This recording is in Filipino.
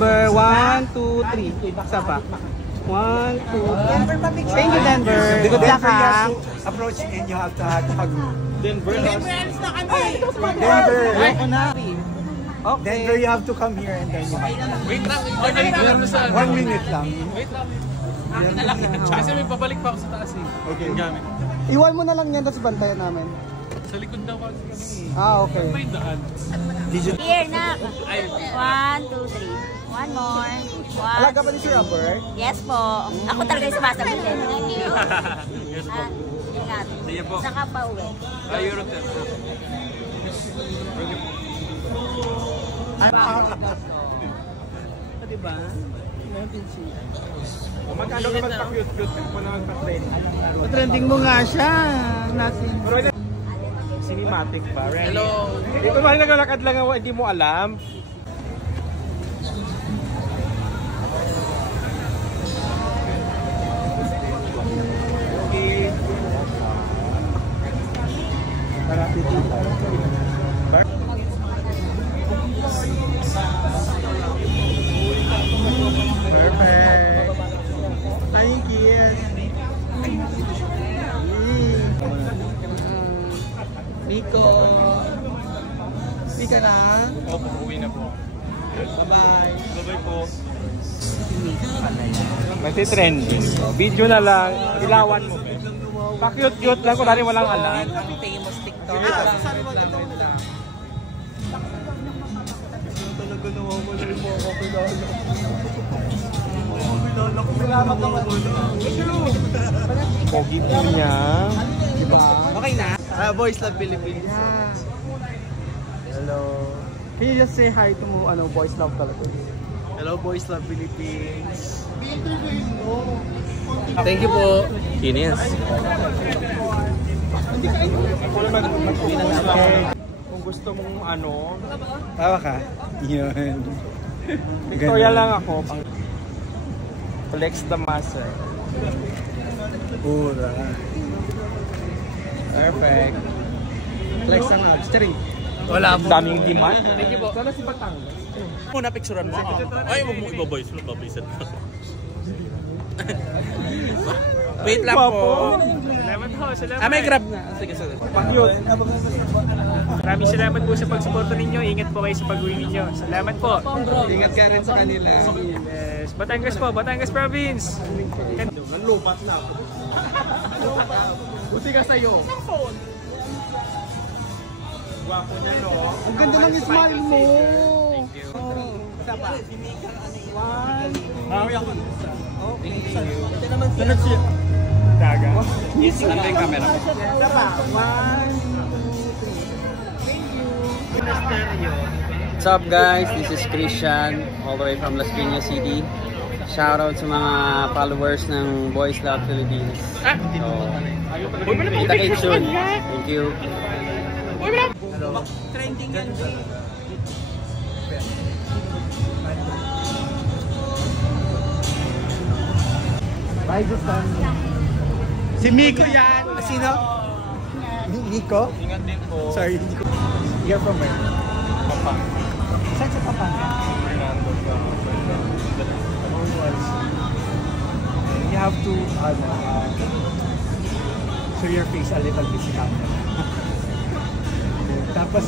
Denver, 1, 2, 3. Isa pa. 1, 2, 3. Thank you, Denver. Good luck, ha. Approach and you have to hug. Denver. Denver. Okay. Denver, you have to come here and then you have to. Wait lang. 1 minute lang. Wait lang. Kasi may pabalik pa ako sa taas eh. Okay. Gamit. Iwan mo na lang yan, tapos bantayan namin. Sa likod daw kasi kami eh. Okay. May daan. Here na. 1, 2, 3. One more. Alaga ba ni Sir Robert? Yes po. Ako talaga yung sumasagot eh. Thank you. Yes po. Ingat. Sige po. Saka pa uwi. Euro 10 po. Diba? Magkano ka magpa-cute-cute mo na magpa-trending? Trending mo nga siya. Nothing. Cinematic pa. Hello. Ito ba naglalakad lang ako, hindi mo alam? Okay. Perfect. Thank you. Nico. Hindi ka na? Opo, uwi na po. Bye-bye. Bye-bye po. Magti-trending. Video na lang. Ilawan mo. Pa-cute-cute lang. Kunwari walang alam. Ang famous TikTok. Sabi mo, ito na. Talaga nawawala yung mga kapilala. Salamat naman. Pogi po niya. Okay na? Boys Love Philippines. Hello. Can you just say hi to Boys Love Philippines? Hello, Boys Love Philippines. Thank you po. Ines. Kung gusto mong Tawa ka? Yun. Victoria lang ako. Flex the muscle. Pura. Perfect. Flex ang abs. Three. Wala po. Daming demand. Thank you po. Sana si Batangas. Muna picturean mo. Ay, wag mo iba-voice. Babisan ka. Wait lang po. Salamat po, salamat. May grab na. Sige, sige. Pa-cute. Maraming salamat po sa pagsuporta ninyo. Ingat po kayo sa pag-uwi ninyo. Salamat po. Ingat ka rin sa kanila. Yes. Batangas po, Batangas Province. Nanlupat na ako. Buti ka sa'yo. Gwapo niya, no? Ang ganda ng smile mo. Thank you. Isa pa. One. Mami ako. Okay. Ito naman siya. Daga. Ano yung camera? Isa pa. One, two, three. Thank you. What's up guys? This is Christian all the way from Las Piñas City. Shout out sa mga followers ng Boys Love Philippines. So, kita-kits soon. Thank you. Hello. Trending yan, Jay. Bye, Justin. Si Miko yan. Sino? Miko? Ingat din po. Sorry. You're from where? Papa. Saan sa Papa? Fernando sa You have to, show your face a little bit sa camera. Tapos